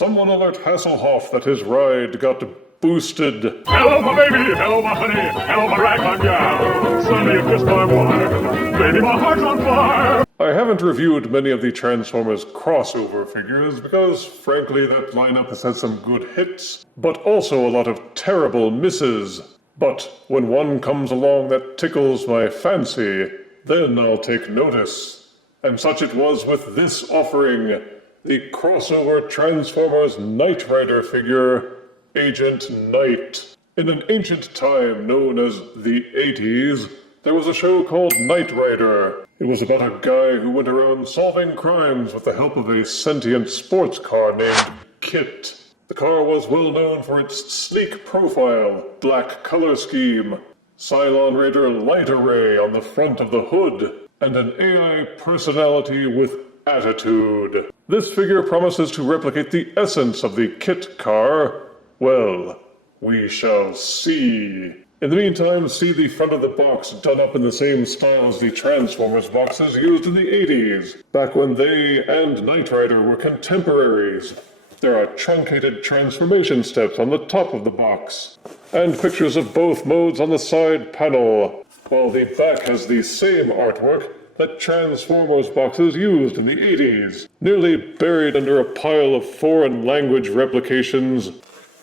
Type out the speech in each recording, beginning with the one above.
Someone alert Hasselhoff that his ride got boosted. Hello, my baby. Hello, my honey. Hello, my ragtime gal. Suddenly you kissed my wife. Baby, my heart's on fire. I haven't reviewed many of the Transformers crossover figures because, frankly, that lineup has had some good hits, but also a lot of terrible misses. But when one comes along that tickles my fancy, then I'll take notice. And such it was with this offering, the crossover Transformers Knight Rider figure, Agent Knight. In an ancient time known as the 80s, there was a show called Knight Rider. It was about a guy who went around solving crimes with the help of a sentient sports car named KITT. The car was well known for its sleek profile, black color scheme, Cylon Raider light array on the front of the hood, and an AI personality with attitude. This figure promises to replicate the essence of the KITT car. Well, we shall see. In the meantime, see the front of the box done up in the same style as the Transformers boxes used in the 80s, back when they and Knight Rider were contemporaries. There are truncated transformation steps on the top of the box, and pictures of both modes on the side panel, while the back has the same artwork that Transformers boxes used in the 80s, nearly buried under a pile of foreign language replications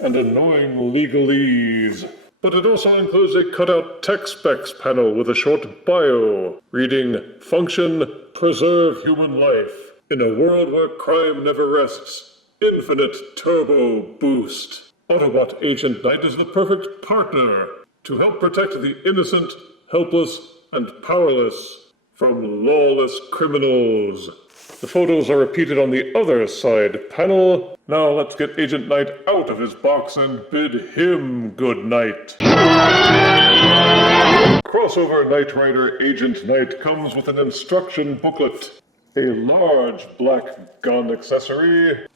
and annoying legalese. But it also includes a cutout tech specs panel with a short bio, reading, "Function, preserve human life. In a world where crime never rests, infinite turbo boost. Autobot Agent Knight is the perfect partner to help protect the innocent, helpless, and powerless from lawless criminals." The photos are repeated on the other side panel. Now let's get Agent Knight out of his box and bid him good night. Crossover Knight Rider Agent Knight comes with an instruction booklet, a large black gun accessory,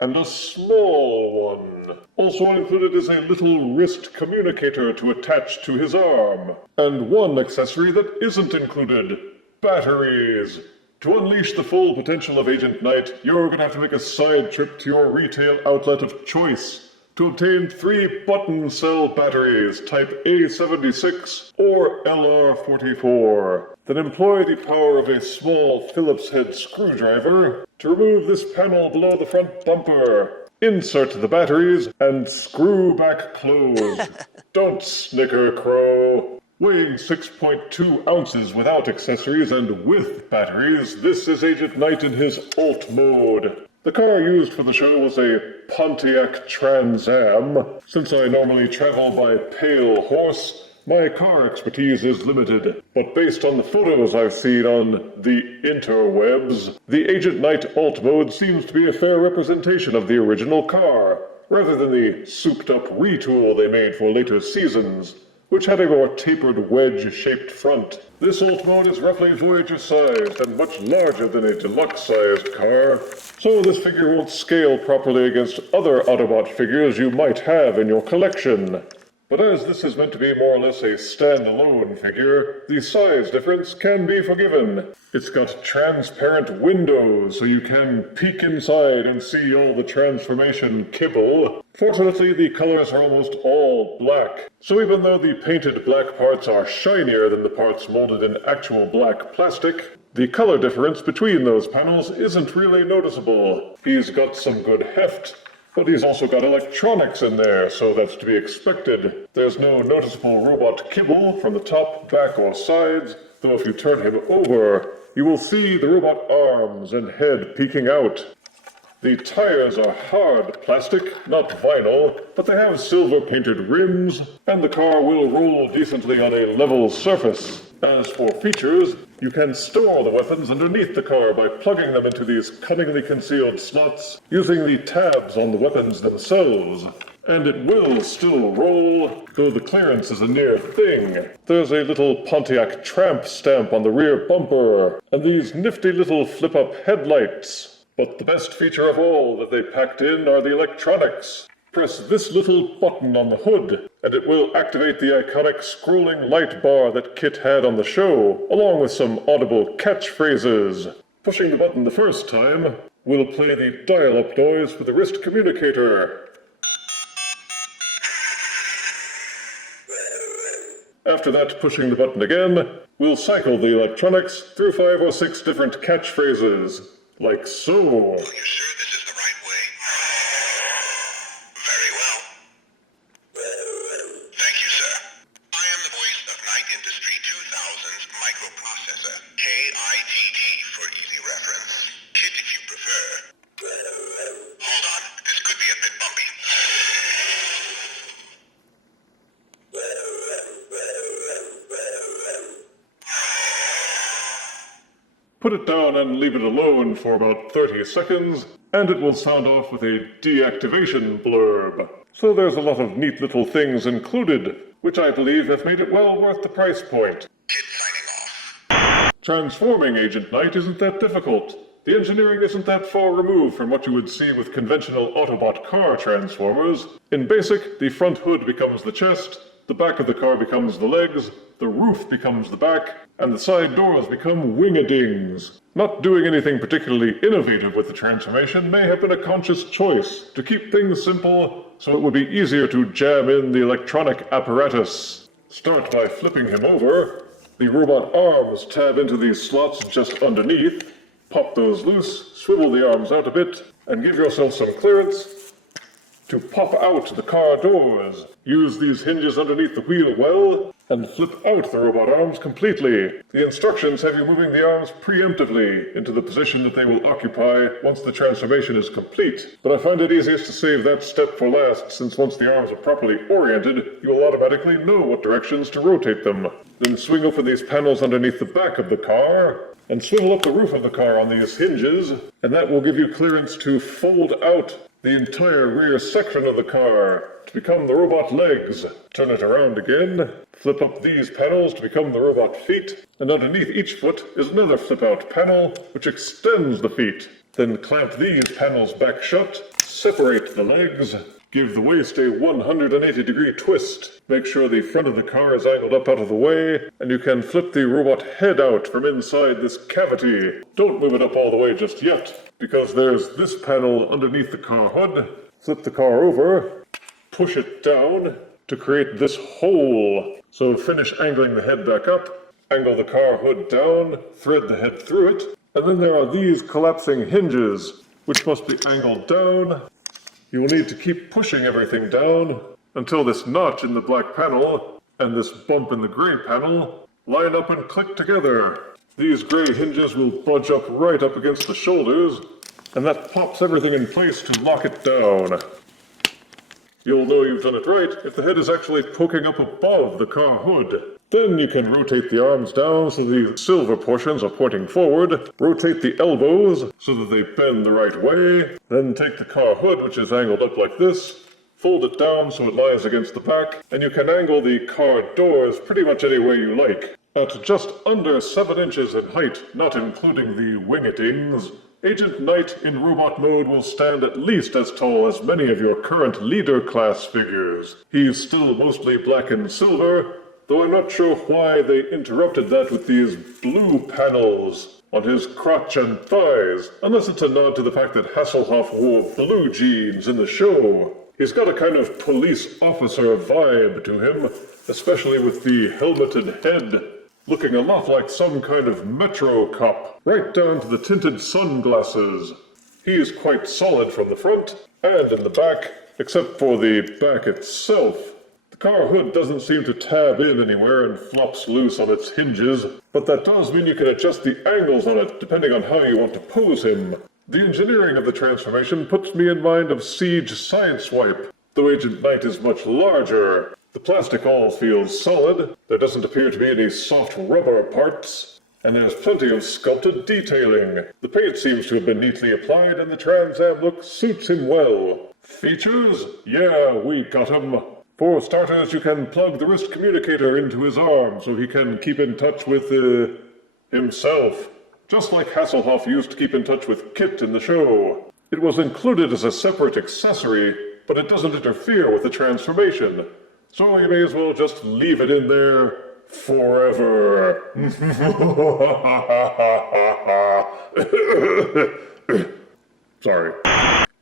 and a small one. Also included is a little wrist communicator to attach to his arm, and one accessory that isn't included: batteries. To unleash the full potential of Agent Knight, you're going to have to make a side trip to your retail outlet of choice to obtain 3 button cell batteries type A76 or LR44. Then employ the power of a small Phillips head screwdriver to remove this panel below the front bumper. Insert the batteries and screw back closed. Don't snicker, Crow. Weighing 6.2 ounces without accessories and with batteries, this is Agent Knight in his alt mode. The car used for the show was a Pontiac Trans Am. Since I normally travel by Pale Horse, my car expertise is limited. But based on the photos I've seen on the interwebs, the Agent Knight alt mode seems to be a fair representation of the original car, rather than the souped-up retool they made for later seasons, which had a more tapered wedge-shaped front. This alt mode is roughly Voyager-sized and much larger than a deluxe-sized car, so this figure won't scale properly against other Autobot figures you might have in your collection. But as this is meant to be more or less a standalone figure, the size difference can be forgiven. It's got transparent windows so you can peek inside and see all the transformation kibble. Fortunately, the colors are almost all black, so even though the painted black parts are shinier than the parts molded in actual black plastic, the color difference between those panels isn't really noticeable. He's got some good heft, but he's also got electronics in there, so that's to be expected. There's no noticeable robot kibble from the top, back, or sides, though if you turn him over, you will see the robot arms and head peeking out. The tires are hard plastic, not vinyl, but they have silver-painted rims, and the car will roll decently on a level surface. As for features, you can store the weapons underneath the car by plugging them into these cunningly concealed slots using the tabs on the weapons themselves. And it will still roll, though the clearance is a near thing. There's a little Pontiac tramp stamp on the rear bumper, and these nifty little flip-up headlights. But the best feature of all that they packed in are the electronics. Press this little button on the hood, and it will activate the iconic scrolling light bar that KITT had on the show, along with some audible catchphrases. Pushing the button the first time we'll play the dial-up noise for the wrist communicator. After that, pushing the button again, we'll cycle the electronics through 5 or 6 different catchphrases, like so. Are you sure this is the right way? Very well. Thank you, sir. I am the voice of Knight Industry 2000's microprocessor, K.I.T.T for easy reference. KITT if you prefer. Hold on, this could be a bit bumpy. Put it down and leave it alone for about 30 seconds, and it will sound off with a deactivation blurb. So there's a lot of neat little things included, which I believe have made it well worth the price point. KITT signing off. Transforming Agent Knight isn't that difficult. The engineering isn't that far removed from what you would see with conventional Autobot car transformers. In BASIC, the front hood becomes the chest, the back of the car becomes the legs, the roof becomes the back, and the side doors become wing-a-dings. Not doing anything particularly innovative with the transformation may have been a conscious choice to keep things simple so it would be easier to jam in the electronic apparatus. Start by flipping him over. The robot arms tab into these slots just underneath. Pop those loose, swivel the arms out a bit, and give yourself some clearance to pop out the car doors. Use these hinges underneath the wheel well, and flip out the robot arms completely. The instructions have you moving the arms preemptively into the position that they will occupy once the transformation is complete. But I find it easiest to save that step for last, since once the arms are properly oriented, you will automatically know what directions to rotate them. Then swing open these panels underneath the back of the car, and swivel up the roof of the car on these hinges, and that will give you clearance to fold out the entire rear section of the car to become the robot legs. Turn it around again, flip up these panels to become the robot feet, and underneath each foot is another flip-out panel which extends the feet. Then clamp these panels back shut, separate the legs, give the waist a 180-degree twist. Make sure the front of the car is angled up out of the way, and you can flip the robot head out from inside this cavity. Don't move it up all the way just yet, because there's this panel underneath the car hood. Flip the car over, push it down to create this hole. So finish angling the head back up, angle the car hood down, thread the head through it, and then there are these collapsing hinges, which must be angled down. You will need to keep pushing everything down until this notch in the black panel and this bump in the gray panel line up and click together. These gray hinges will budge up right up against the shoulders, and that pops everything in place to lock it down. You'll know you've done it right if the head is actually poking up above the car hood. Then you can rotate the arms down so the silver portions are pointing forward, rotate the elbows so that they bend the right way, then take the car hood, which is angled up like this, fold it down so it lies against the back, and you can angle the car doors pretty much any way you like. At just under 7 inches in height, not including the wing-a-dings, Agent Knight in robot mode will stand at least as tall as many of your current leader class figures. He's still mostly black and silver, though I'm not sure why they interrupted that with these blue panels on his crotch and thighs, unless it's a nod to the fact that Hasselhoff wore blue jeans in the show. He's got a kind of police officer vibe to him, especially with the helmeted head, looking a lot like some kind of metro cop, right down to the tinted sunglasses. He's quite solid from the front and in the back, except for the back itself. The car hood doesn't seem to tab in anywhere and flops loose on its hinges, but that does mean you can adjust the angles on it depending on how you want to pose him. The engineering of the transformation puts me in mind of Siege Sideswipe, though Agent Knight is much larger. The plastic all feels solid, there doesn't appear to be any soft rubber parts, and there's plenty of sculpted detailing. The paint seems to have been neatly applied, and the Trans Am look suits him well. Features? Yeah, we got 'em. For starters, you can plug the wrist communicator into his arm so he can keep in touch with, himself. Just like Hasselhoff used to keep in touch with KITT in the show. It was included as a separate accessory, but it doesn't interfere with the transformation. So you may as well just leave it in there forever.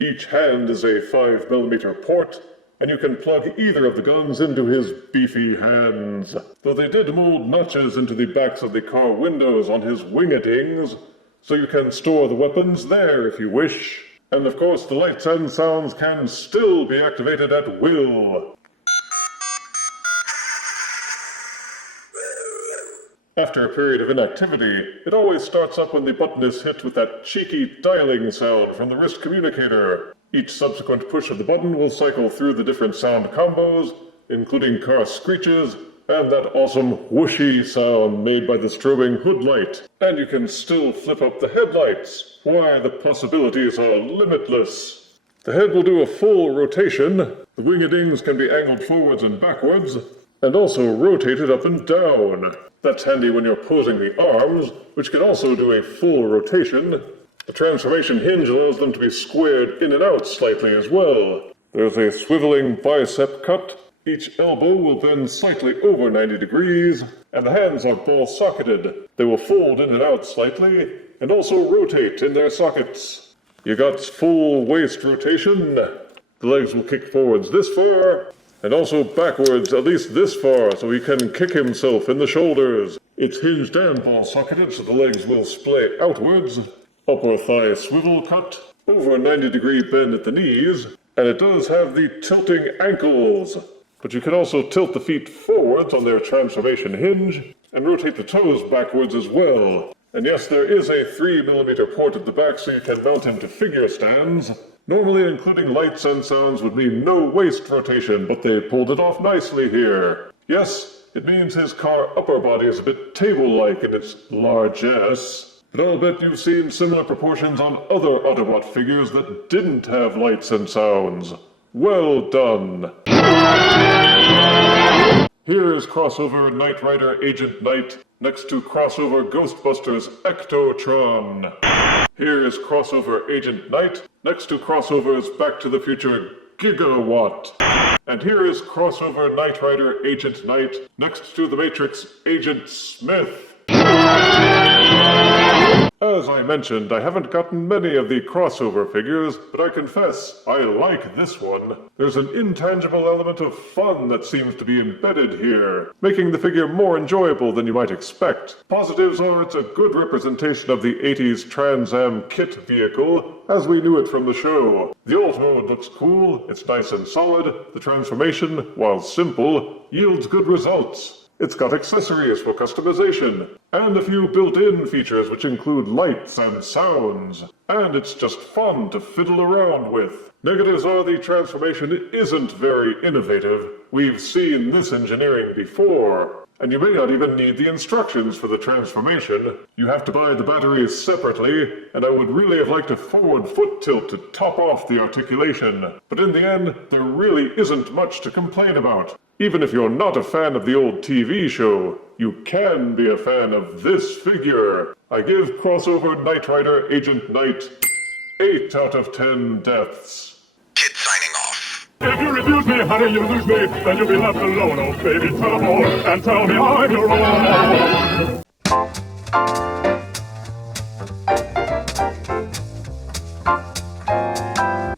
Each hand is a 5mm port, and you can plug either of the guns into his beefy hands. Though they did mold notches into the backs of the car windows on his wing-a-dings, so you can store the weapons there if you wish. And of course, the lights and sounds can still be activated at will. After a period of inactivity, it always starts up when the button is hit with that cheeky dialing sound from the wrist communicator. Each subsequent push of the button will cycle through the different sound combos, including car screeches, and that awesome whooshy sound made by the strobing hood light. And you can still flip up the headlights. Why, the possibilities are limitless. The head will do a full rotation, the wing-a-dings can be angled forwards and backwards, and also rotated up and down. That's handy when you're posing the arms, which can also do a full rotation. The transformation hinge allows them to be squared in and out slightly as well. There's a swiveling bicep cut. Each elbow will bend slightly over 90 degrees, and the hands are ball-socketed. They will fold in and out slightly, and also rotate in their sockets. You got full waist rotation. The legs will kick forwards this far, and also backwards at least this far, so he can kick himself in the shoulders. It's hinged and ball-socketed, so the legs will splay outwards. Upper thigh swivel cut, over 90-degree bend at the knees, and it does have the tilting ankles. But you can also tilt the feet forwards on their transformation hinge, and rotate the toes backwards as well. And yes, there is a 3mm port at the back so you can mount him to figure stands. Normally including lights and sounds would mean no waist rotation, but they pulled it off nicely here. Yes, it means his car upper body is a bit table-like in its largesse. But I'll bet you've seen similar proportions on other Autobot figures that didn't have lights and sounds. Well done. Here's crossover Knight Rider Agent Knight next to crossover Ghostbusters Ectotron. Here's crossover Agent Knight next to crossovers Back to the Future Gigawatt. And here is crossover Knight Rider Agent Knight next to the Matrix Agent Smith. As I mentioned, I haven't gotten many of the crossover figures, but I confess, I like this one. There's an intangible element of fun that seems to be embedded here, making the figure more enjoyable than you might expect. Positives are it's a good representation of the 80s Trans Am KITT vehicle, as we knew it from the show. The alt mode looks cool, it's nice and solid, the transformation, while simple, yields good results. It's got accessories for customization, and a few built-in features which include lights and sounds. And it's just fun to fiddle around with. Negatives are the transformation isn't very innovative. We've seen this engineering before. And you may not even need the instructions for the transformation. You have to buy the batteries separately, and I would really have liked a forward foot tilt to top off the articulation. But in the end, there really isn't much to complain about. Even if you're not a fan of the old TV show, you can be a fan of this figure. I give crossover Knight Rider Agent Knight 8 out of 10 deaths. KITT signing off. If you refuse me, honey, you lose me. Then you'll be left alone, oh baby, tell 'em all, and tell me I'm your own.